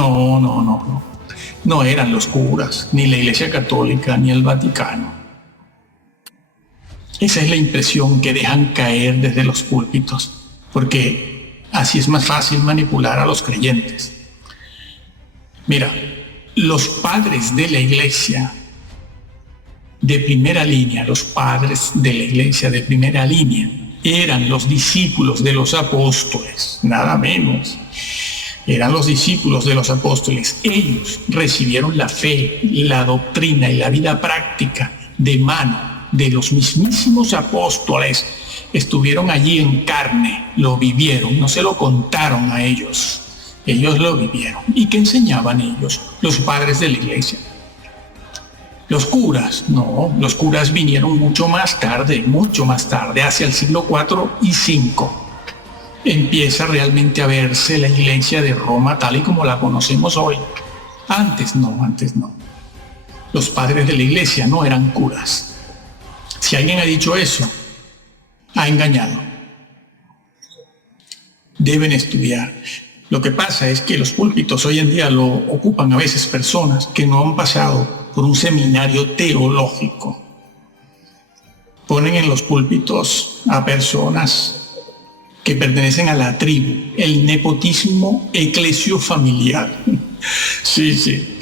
No, no, no, no. No eran los curas, ni la Iglesia Católica, ni el Vaticano. Esa es la impresión que dejan caer desde los púlpitos, porque así es más fácil manipular a los creyentes. Mira, los padres de la Iglesia de primera línea, los padres de la Iglesia de primera línea, eran los discípulos de los apóstoles, nada menos. Eran los discípulos de los apóstoles. Ellos recibieron la fe, la doctrina y la vida práctica de mano de los mismísimos apóstoles. Estuvieron allí en carne, lo vivieron, no se lo contaron a ellos. Ellos lo vivieron. ¿Y qué enseñaban ellos, los padres de la Iglesia? Los curas, no, los curas vinieron mucho más tarde, hacia el siglo IV y V. Empieza realmente a verse la Iglesia de Roma tal y como la conocemos hoy. Antes no. Los padres de la Iglesia no eran curas. Si alguien ha dicho eso, ha engañado. Deben estudiar. Lo que pasa es que los púlpitos hoy en día lo ocupan a veces personas que no han pasado por un seminario teológico. Ponen en los púlpitos a personas que pertenecen a la tribu, el nepotismo eclesiofamiliar. Sí.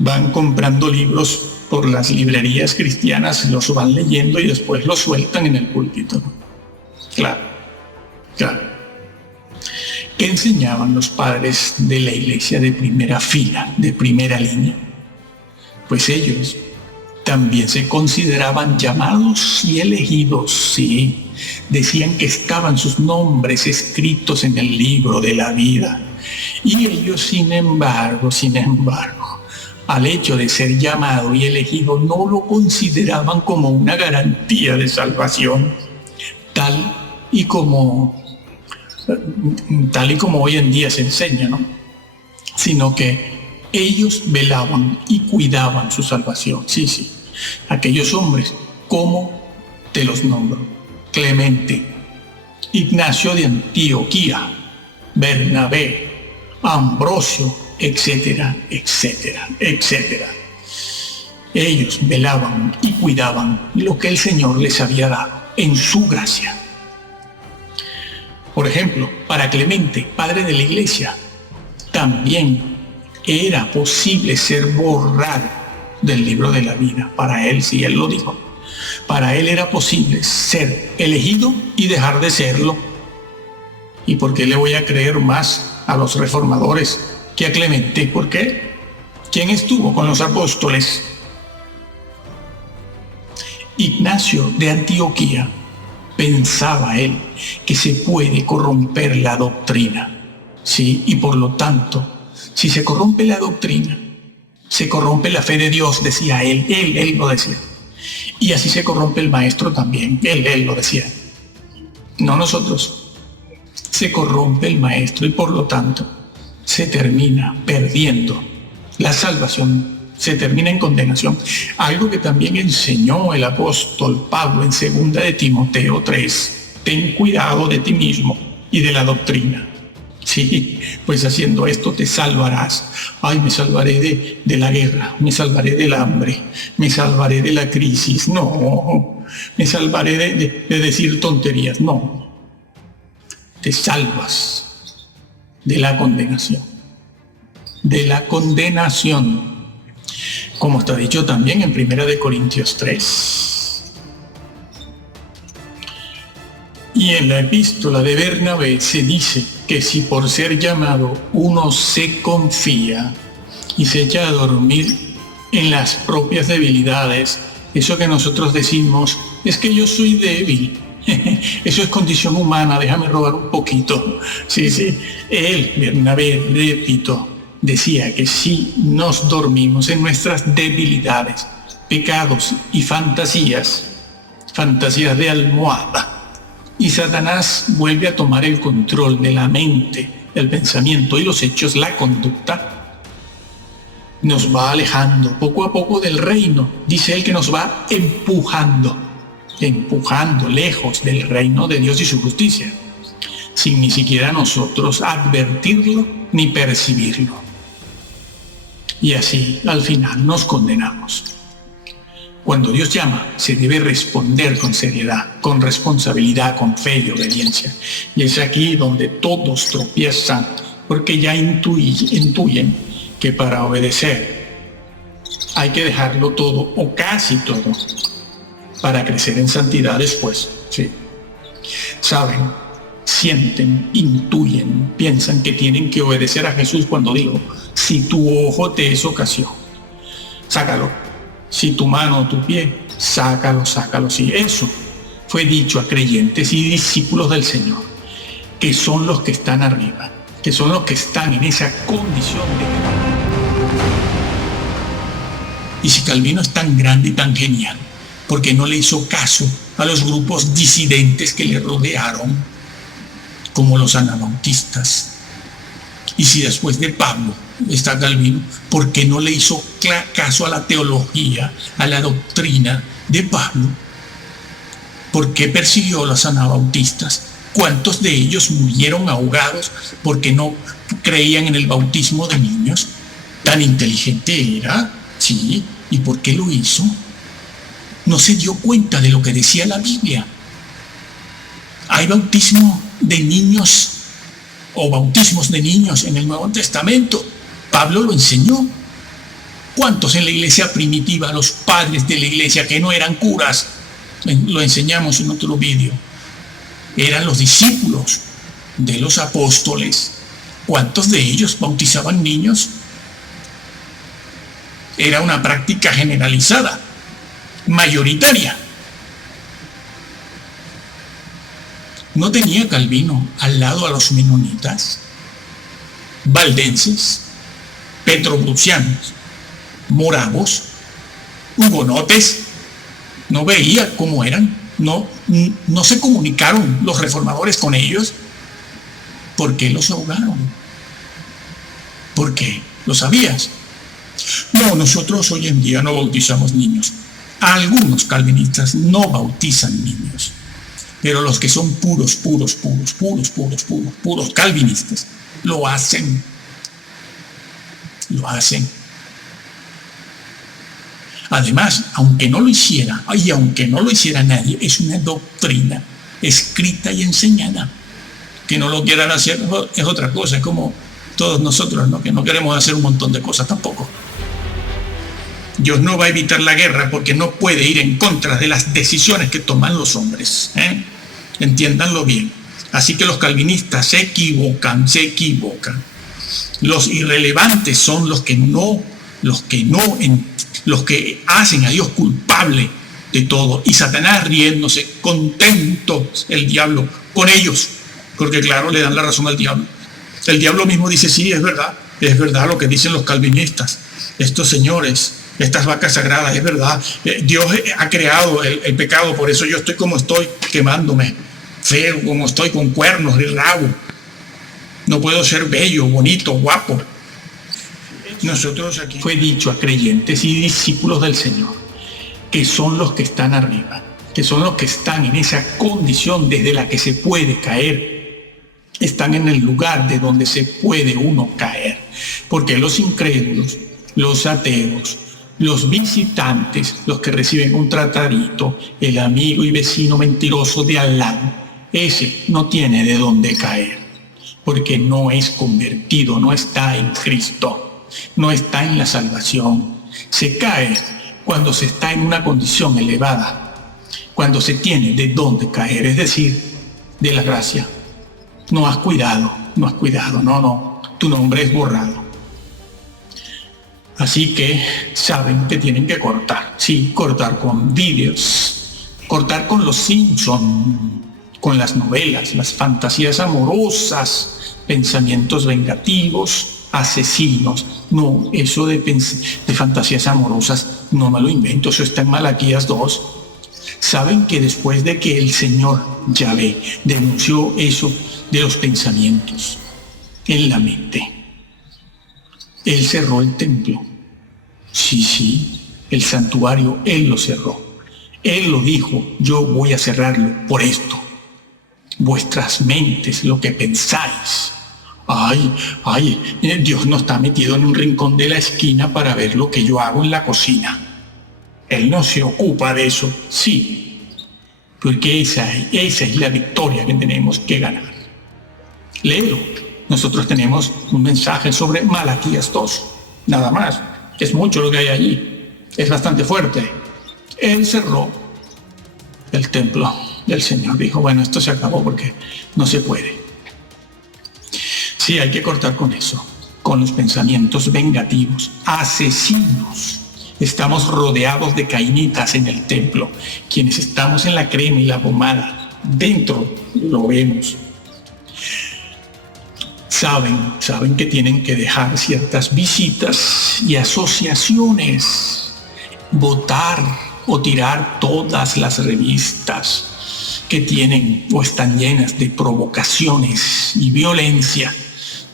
Van comprando libros por las librerías cristianas, los van leyendo y después los sueltan en el púlpito. Claro. ¿Qué enseñaban los padres de la Iglesia de primera fila, de primera línea? Pues ellos también se consideraban llamados y elegidos, sí. Decían que estaban sus nombres escritos en el libro de la vida. Y ellos, sin embargo, al hecho de ser llamado y elegido, no lo consideraban como una garantía de salvación, tal y como hoy en día se enseña, ¿no? Sino que ellos velaban y cuidaban su salvación. Sí. Aquellos hombres, ¿cómo te los nombro? Clemente, Ignacio de Antioquía, Bernabé, Ambrosio, etcétera. Ellos velaban y cuidaban lo que el Señor les había dado en su gracia. Por ejemplo, para Clemente, padre de la Iglesia, también era posible ser borrado del libro de la vida. Para él, sí, él lo dijo. Para él era posible ser elegido y dejar de serlo. ¿Y por qué le voy a creer más a los reformadores que a Clemente? ¿Por qué? ¿Quién estuvo con los apóstoles? Ignacio de Antioquía. Pensaba él que se puede corromper la doctrina, ¿sí? Y por lo tanto, si se corrompe la doctrina, se corrompe la fe de Dios, decía él lo decía. Y así se corrompe el maestro también, él lo decía. No nosotros. Se corrompe el maestro y por lo tanto se termina perdiendo la salvación. Se termina en condenación. Algo que también enseñó el apóstol Pablo en 2 de Timoteo 3. Ten cuidado de ti mismo y de la doctrina. Sí, pues haciendo esto te salvarás. Ay, me salvaré de la guerra, me salvaré del hambre, me salvaré de la crisis. No, me salvaré de decir tonterías. No, te salvas de la condenación. De la condenación. Como está dicho también en 1 de Corintios 3. Y en la epístola de Bernabé se dice que si por ser llamado uno se confía y se echa a dormir en las propias debilidades, eso que nosotros decimos es que yo soy débil, eso es condición humana, déjame robar un poquito. Sí, él, Bernabé, repito, decía que si nos dormimos en nuestras debilidades, pecados y fantasías de almohada, y Satanás vuelve a tomar el control de la mente, el pensamiento y los hechos, la conducta, nos va alejando poco a poco del reino. Dice él que nos va empujando lejos del reino de Dios y su justicia. sin ni siquiera nosotros advertirlo ni percibirlo. Y así al final nos condenamos. Cuando Dios llama, se debe responder con seriedad, con responsabilidad, con fe y obediencia. Y es aquí donde todos tropiezan, porque ya intuyen que para obedecer hay que dejarlo todo o casi todo para crecer en santidad después. Sí. Saben, sienten, intuyen, piensan que tienen que obedecer a Jesús cuando dijo: si tu ojo te es ocasión, sácalo. Si tu mano o tu pie, sácalo. Sí, eso fue dicho a creyentes y discípulos del Señor, que son los que están arriba, que son los que están en esa condición de gracia. Y si Calvino es tan grande y tan genial, ¿por qué no le hizo caso a los grupos disidentes que le rodearon, como los anabautistas? Y si después de Pablo está Calvino, ¿por qué no le hizo caso a la teología, a la doctrina de Pablo? ¿Por qué persiguió a los anabautistas? ¿Cuántos de ellos murieron ahogados porque no creían en el bautismo de niños? ¿Tan inteligente era? Sí. ¿Y por qué lo hizo? No se dio cuenta de lo que decía la Biblia. Hay bautismo de niños o bautismos de niños en el Nuevo Testamento. Pablo lo enseñó. ¿Cuántos en la iglesia primitiva, los padres de la iglesia que no eran curas? Lo enseñamos en otro vídeo. Eran los discípulos de los apóstoles. ¿Cuántos de ellos bautizaban niños? Era una práctica generalizada, mayoritaria. ¿No tenía Calvino al lado a los menonitas, valdenses, petrobrucianos, moravos, hugonotes? ¿No veía cómo eran? ¿No se comunicaron los reformadores con ellos? ¿Por qué los ahogaron? ¿Por qué? ¿Lo sabías? No, nosotros hoy en día no bautizamos niños. Algunos calvinistas no bautizan niños, pero los que son puros calvinistas lo hacen. Además, aunque no lo hiciera nadie, es una doctrina escrita y enseñada. Que no lo quieran hacer es otra cosa, es como todos nosotros, ¿no? Que no queremos hacer un montón de cosas tampoco. Dios no va a evitar la guerra porque no puede ir en contra de las decisiones que toman los hombres. Entiéndanlo bien. Así que los calvinistas se equivocan. Los irrelevantes son los que hacen a Dios culpable de todo. Y Satanás riéndose, contento el diablo con ellos, porque claro, le dan la razón al diablo. El diablo mismo dice: sí, es verdad lo que dicen los calvinistas. Estos señores, estas vacas sagradas, es verdad. Dios ha creado el pecado, por eso yo estoy como estoy, quemándome, feo como estoy, con cuernos y rabo. No puedo ser bello, bonito, guapo. Nosotros aquí fue dicho a creyentes y discípulos del Señor, que son los que están arriba, que son los que están en esa condición desde la que se puede caer. Están en el lugar de donde se puede uno caer, porque los incrédulos, los ateos, los visitantes, los que reciben un tratadito, el amigo y vecino mentiroso de al lado, ese no tiene de dónde caer, porque no es convertido, no está en Cristo, no está en la salvación. Se cae cuando se está en una condición elevada, cuando se tiene de dónde caer, es decir, de la gracia. No has cuidado, no, tu nombre es borrado. Así que saben que tienen que cortar, sí, cortar con vídeos, cortar con los Simpson, con las novelas, las fantasías amorosas, pensamientos vengativos, asesinos. No, eso de fantasías amorosas no me lo invento, eso está en Malaquías 2. Saben que después de que el Señor Yahvé denunció eso de los pensamientos en la mente, Él cerró el templo. Sí, el santuario, Él lo cerró. Él lo dijo: yo voy a cerrarlo por esto. vuestras mentes, lo que pensáis. Dios no está metido en un rincón de la esquina para ver lo que yo hago en la cocina. Él no se ocupa de eso, sí, porque esa es la victoria que tenemos que ganar. Léelo. Nosotros tenemos un mensaje sobre Malaquías 2, nada más. Es mucho lo que hay allí, es bastante fuerte. Él cerró el templo del Señor. Dijo, bueno, esto se acabó porque no se puede. Sí, hay que cortar con eso, con los pensamientos vengativos, asesinos. Estamos rodeados de cainitas en el templo. Quienes estamos en la crema y la pomada, dentro lo vemos. Saben que tienen que dejar ciertas visitas y asociaciones, votar o tirar todas las revistas que tienen o están llenas de provocaciones y violencia.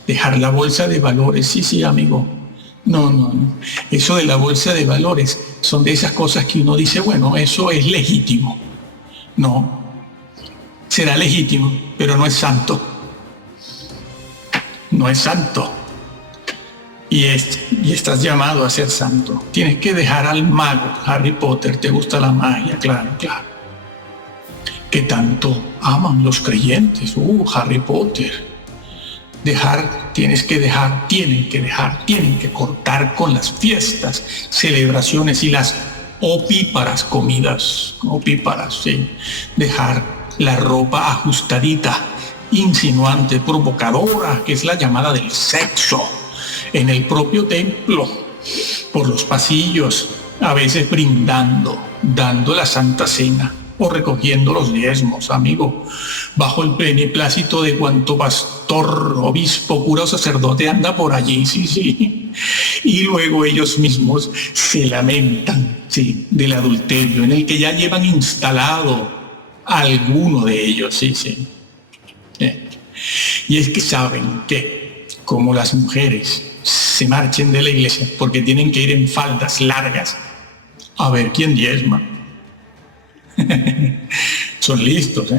Dejar la bolsa de valores, sí, amigo. No. Eso de la bolsa de valores son de esas cosas que uno dice, bueno, eso es legítimo. No, será legítimo, pero no es santo. No es santo. Y estás llamado a ser santo. Tienes que dejar al mago. Harry Potter, ¿te gusta la magia? Claro. Que tanto aman los creyentes. Harry Potter. Tienen que cortar con las fiestas, celebraciones y las opíparas comidas. Sí. Dejar la ropa ajustadita, insinuante, provocadora, que es la llamada del sexo, en el propio templo, por los pasillos, a veces brindando, dando la Santa Cena o recogiendo los diezmos, amigo, bajo el beneplácito de cuanto pastor, obispo, cura o sacerdote anda por allí, sí. Y luego ellos mismos se lamentan, sí, del adulterio en el que ya llevan instalado a alguno de ellos, sí. Y es que saben que, como las mujeres se marchen de la iglesia porque tienen que ir en faldas largas a ver quién diezma. Son listos.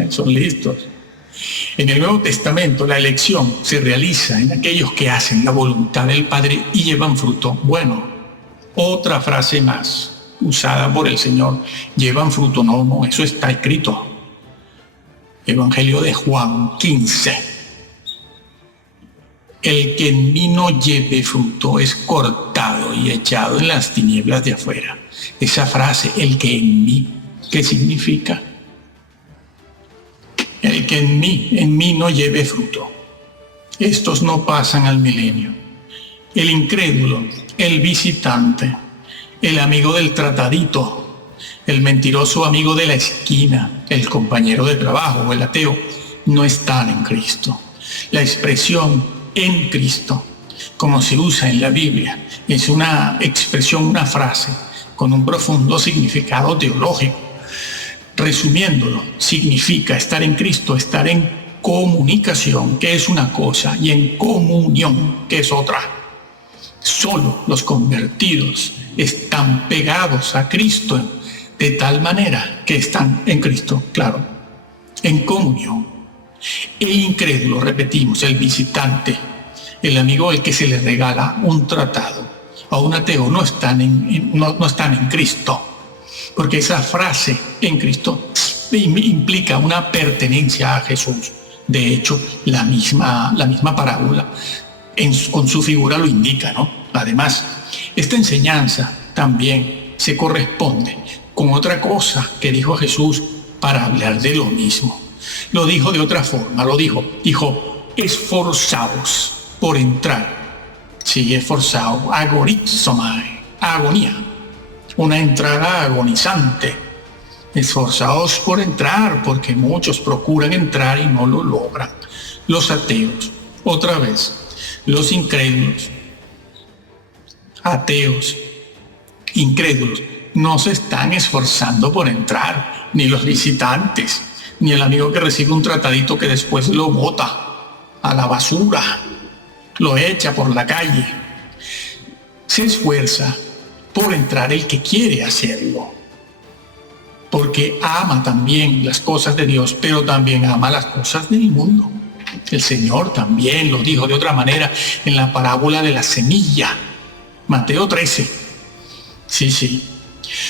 En el Nuevo Testamento la elección se realiza en aquellos que hacen la voluntad del Padre y llevan fruto. Bueno, otra frase más usada por el Señor, llevan fruto. No, eso está escrito. Evangelio de Juan 15. El que en mí no lleve fruto es cortado y echado en las tinieblas de afuera. Esa frase, el que en mí, ¿qué significa? El que en mí no lleve fruto. Estos no pasan al milenio. El incrédulo, el visitante, el amigo del tratadito, el mentiroso amigo de la esquina, el compañero de trabajo o el ateo, no están en Cristo. La expresión en Cristo, como se usa en la Biblia, es una expresión, una frase con un profundo significado teológico. Resumiéndolo, significa estar en Cristo, estar en comunicación, que es una cosa, y en comunión, que es otra. Solo los convertidos están pegados a Cristo de tal manera que están en Cristo, claro, en comunión. El incrédulo, repetimos, el visitante, el amigo al que se le regala un tratado, a un ateo, no están en Cristo, porque esa frase en Cristo implica una pertenencia a Jesús. De hecho, la misma parábola con su figura lo indica, ¿no? Además, esta enseñanza también se corresponde con otra cosa que dijo Jesús para hablar de lo mismo. Lo dijo de otra forma, dijo, esforzaos por entrar. Sí, esforzado, agorizomai, agonía, una entrada agonizante. Esforzaos por entrar, porque muchos procuran entrar y no lo logran. Los ateos, otra vez, los incrédulos, ateos, incrédulos, no se están esforzando por entrar, ni los visitantes, ni el amigo que recibe un tratadito que después lo bota a la basura, lo echa por la calle. Se esfuerza por entrar el que quiere hacerlo. porque ama también las cosas de Dios, pero también ama las cosas del mundo. El Señor también lo dijo de otra manera en la parábola de la semilla, Mateo 13. Sí.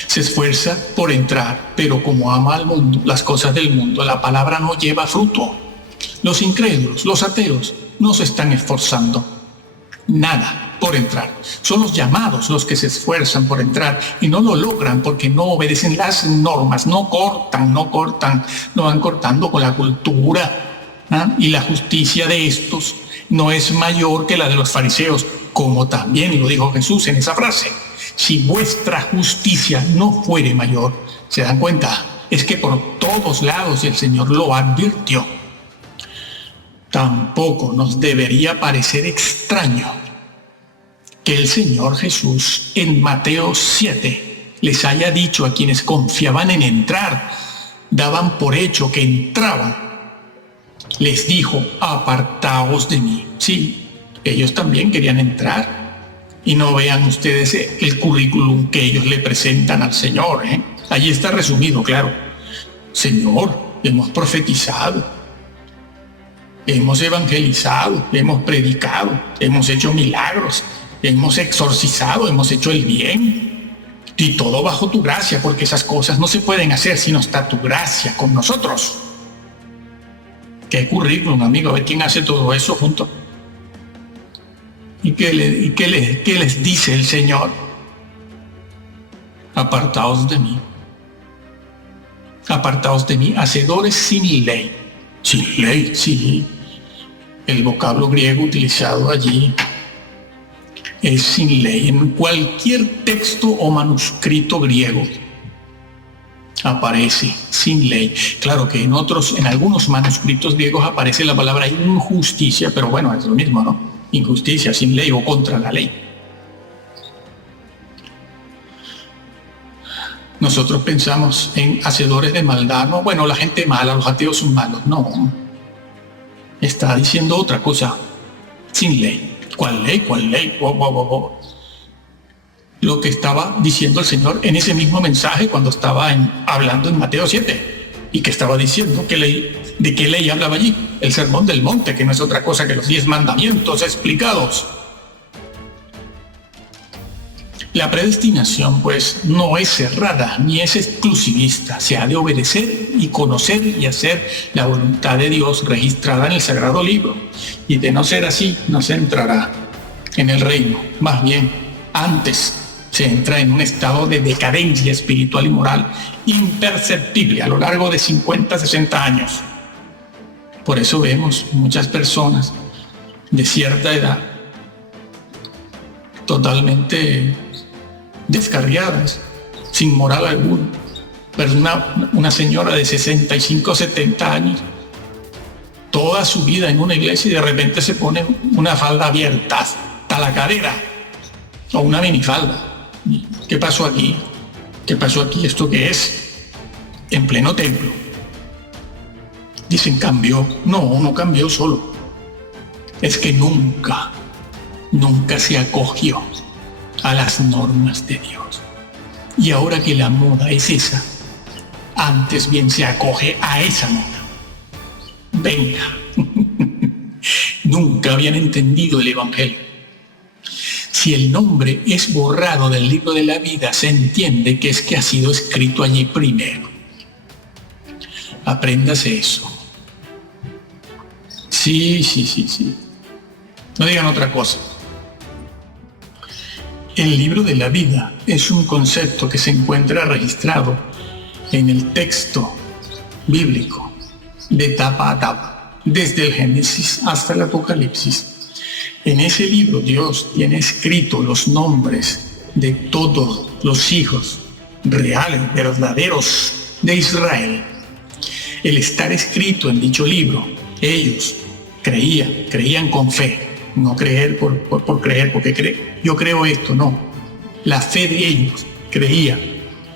Se esfuerza por entrar, pero como ama al mundo, las cosas del mundo, la palabra no lleva fruto. Los incrédulos, los ateos, no se están esforzando nada por entrar. Son los llamados los que se esfuerzan por entrar y no lo logran porque no obedecen las normas, no van cortando con la cultura, ¿ah? Y la justicia de estos no es mayor que la de los fariseos, como también lo dijo Jesús en esa frase. Si vuestra justicia no fuere mayor, ¿se dan cuenta? Es que por todos lados el Señor lo advirtió. Tampoco nos debería parecer extraño que el Señor Jesús en Mateo 7 les haya dicho a quienes confiaban en entrar, daban por hecho que entraban, les dijo: apartaos de mí. Sí, ellos también querían entrar. Y no vean ustedes el currículum que ellos le presentan al Señor, ¿eh? Allí está resumido, claro. Señor, hemos profetizado, hemos evangelizado, hemos predicado, hemos hecho milagros, hemos exorcizado, hemos hecho el bien. Y todo bajo tu gracia, porque esas cosas no se pueden hacer si no está tu gracia con nosotros. ¿Qué currículum, amigo? A ver quién hace todo eso junto. ¿Y qué les dice el Señor? Apartaos de mí. Apartaos de mí, hacedores sin ley. Sin ley, sí. El vocablo griego utilizado allí es sin ley. En cualquier texto o manuscrito griego aparece sin ley. Claro que en algunos manuscritos griegos aparece la palabra injusticia, pero bueno, es lo mismo, ¿no? Injusticia, sin ley o contra la ley. Nosotros pensamos en hacedores de maldad. No, bueno, la gente mala, los ateos son malos. No. Está diciendo otra cosa. Sin ley. ¿Cuál ley? ¿Cuál ley? Lo que estaba diciendo el Señor en ese mismo mensaje cuando estaba hablando en Mateo 7. Y que estaba diciendo ¿de qué ley hablaba allí? El Sermón del Monte, que no es otra cosa que los 10 mandamientos explicados. La predestinación, pues, no es cerrada ni es exclusivista. Se ha de obedecer y conocer y hacer la voluntad de Dios registrada en el Sagrado Libro. Y de no ser así, no se entrará en el reino. Más bien, antes se entra en un estado de decadencia espiritual y moral imperceptible a lo largo de 50, 60 años. Por eso vemos muchas personas de cierta edad totalmente descarriadas, sin moral alguna. Pero una señora de 65, 70 años, toda su vida en una iglesia y de repente se pone una falda abierta hasta la cadera o una minifalda. ¿Qué pasó aquí? ¿Qué pasó aquí? ¿Esto qué es? En pleno templo. Dicen, cambió. No cambió solo. Es que nunca se acogió a las normas de Dios. Y ahora que la moda es esa, antes bien se acoge a esa moda. Venga. Nunca habían entendido el Evangelio. Si el nombre es borrado del libro de la vida, se entiende que es que ha sido escrito allí primero. Apréndase eso. Sí. No digan otra cosa. El libro de la vida es un concepto que se encuentra registrado en el texto bíblico de tapa a tapa, desde el Génesis hasta el Apocalipsis. En ese libro Dios tiene escrito los nombres de todos los hijos reales, verdaderos de Israel. El estar escrito en dicho libro, ellos creían con fe, no creer por creer, porque yo creo esto, no. La fe de ellos creía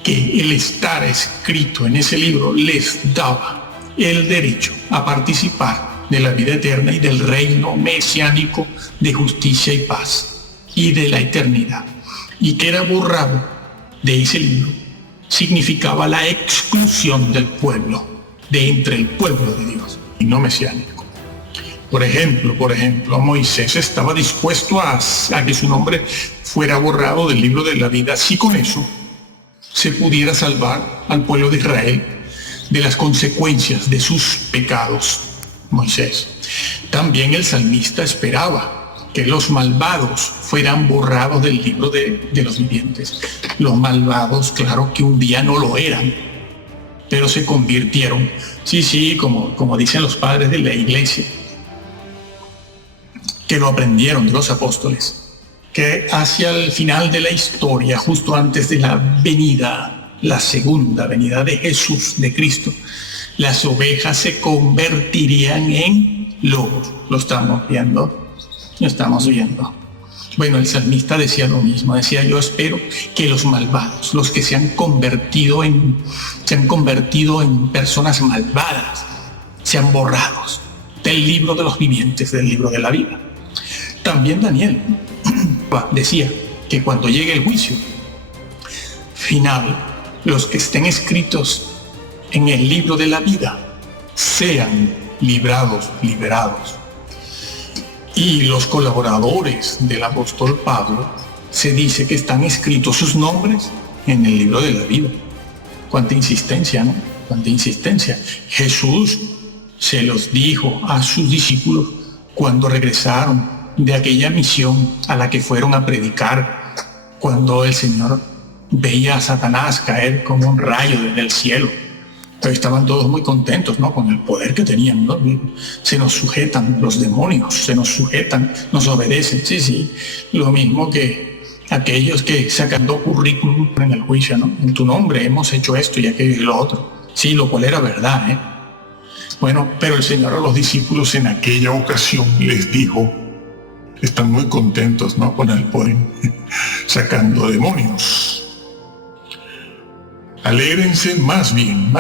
que el estar escrito en ese libro les daba el derecho a participar de la vida eterna y del reino mesiánico de justicia y paz y de la eternidad, y que era borrado de ese libro significaba la exclusión del pueblo, de entre el pueblo de Dios, y no mesiánico. Por ejemplo, Moisés estaba dispuesto a que su nombre fuera borrado del libro de la vida, si con eso se pudiera salvar al pueblo de Israel de las consecuencias de sus pecados. Moisés. También el salmista esperaba que los malvados fueran borrados del libro de los vivientes. Los malvados, claro que un día no lo eran, pero se convirtieron. Sí, como dicen los padres de la iglesia, que lo aprendieron de los apóstoles, que hacia el final de la historia, justo antes de la segunda venida de Jesús, de Cristo, las ovejas se convertirían en lobos. Lo estamos viendo. Bueno, el salmista decía lo mismo. Decía: yo espero que los malvados, los que se han convertido en personas malvadas, sean borrados del libro de los vivientes, del libro de la vida. También Daniel decía que cuando llegue el juicio final, los que estén escritos en el libro de la vida sean liberados. Y los colaboradores del apóstol Pablo, se dice que están escritos sus nombres en el libro de la vida. Cuánta insistencia, ¿no? Cuánta insistencia. Jesús se los dijo a sus discípulos cuando regresaron de aquella misión a la que fueron a predicar, cuando el Señor veía a Satanás caer como un rayo desde el cielo. Pero estaban todos muy contentos, ¿no?, con el poder que tenían, ¿no? Se nos sujetan los demonios, se nos sujetan, nos obedecen. Sí, lo mismo que aquellos que sacando currículum en el juicio, ¿no? En tu nombre hemos hecho esto y aquello y lo otro. Sí, lo cual era verdad, ¿eh? Bueno, pero el Señor a los discípulos en aquella ocasión les dijo: están muy contentos, ¿no?, con el poder, sacando demonios. Alégrense más bien,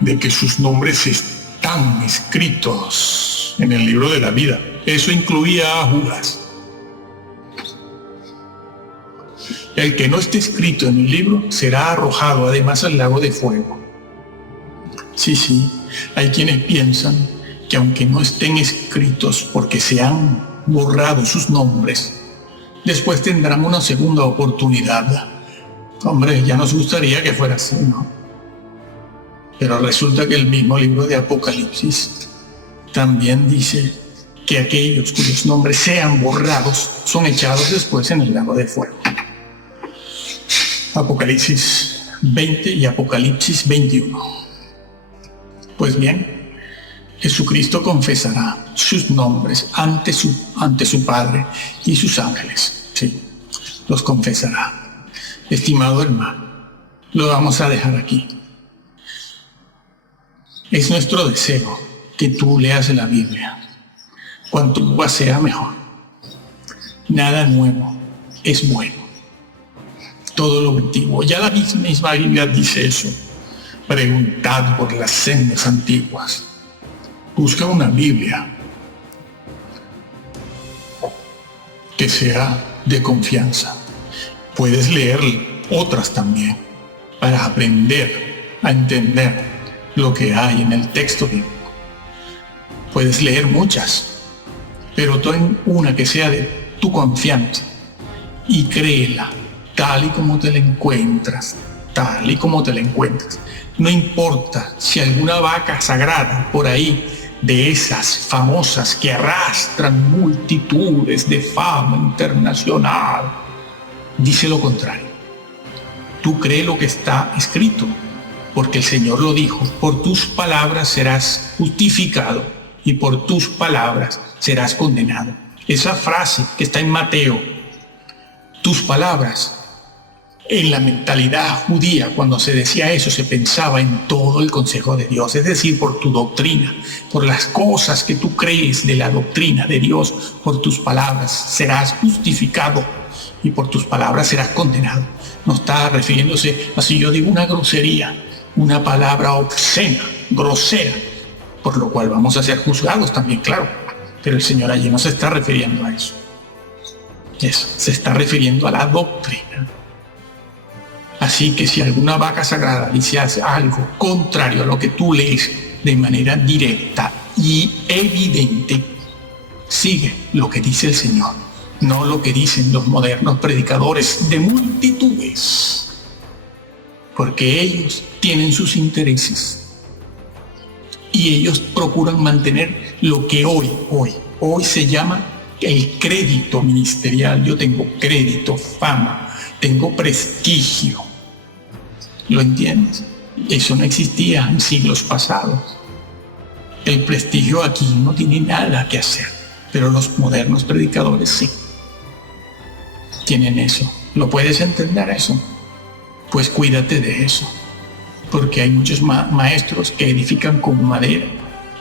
de que sus nombres están escritos en el libro de la vida. Eso incluía a Judas. El que no esté escrito en el libro será arrojado además al lago de fuego. Sí, hay quienes piensan que aunque no estén escritos porque se han borrado sus nombres, después tendrán una segunda oportunidad. Hombre, ya nos gustaría que fuera así, ¿no? Pero resulta que el mismo libro de Apocalipsis también dice que aquellos cuyos nombres sean borrados son echados después en el lago de fuego. Apocalipsis 20 y Apocalipsis 21. Pues bien, Jesucristo confesará sus nombres ante su Padre y sus ángeles. Sí, los confesará. Estimado hermano, lo vamos a dejar aquí. Es nuestro deseo que tú leas la Biblia. Cuanto más sea, mejor. Nada nuevo es bueno. Todo lo antiguo. Ya la misma Biblia dice eso. Preguntad por las sendas antiguas. Busca una Biblia que sea de confianza. Puedes leer otras también para aprender a entender lo que hay en el texto bíblico. Puedes leer muchas, pero ten una que sea de tu confianza y créela tal y como te la encuentras, No importa si alguna vaca sagrada por ahí, de esas famosas que arrastran multitudes de fama internacional, dice lo contrario. Tú cree lo que está escrito, porque el Señor lo dijo: por tus palabras serás justificado y por tus palabras serás condenado. Esa frase que está en Mateo, tus palabras, en la mentalidad judía, cuando se decía eso, se pensaba en todo el consejo de Dios, es decir, por tu doctrina, por las cosas que tú crees de la doctrina de Dios. Por tus palabras serás justificado y por tus palabras serás condenado. No está refiriéndose a si yo digo una grosería, una palabra obscena, grosera, por lo cual vamos a ser juzgados también, claro. Pero el Señor allí no se está refiriendo a eso. Se está refiriendo a la doctrina. Así que si alguna vaca sagrada dice algo contrario a lo que tú lees de manera directa y evidente, sigue lo que dice el Señor, no lo que dicen los modernos predicadores de multitudes, porque ellos tienen sus intereses y ellos procuran mantener lo que hoy se llama el crédito ministerial. Yo tengo crédito, fama, tengo prestigio. ¿Lo entiendes? Eso no existía en siglos pasados. El prestigio aquí no tiene nada que hacer, pero los modernos predicadores sí tienen eso. ¿Lo puedes entender eso? Pues cuídate de eso, porque hay muchos maestros que edifican con madera,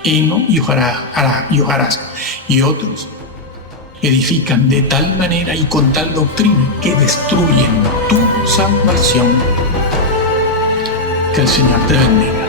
heno y hojarasca, y otros edifican de tal manera y con tal doctrina que destruyen tu salvación. Que el Señor te bendiga.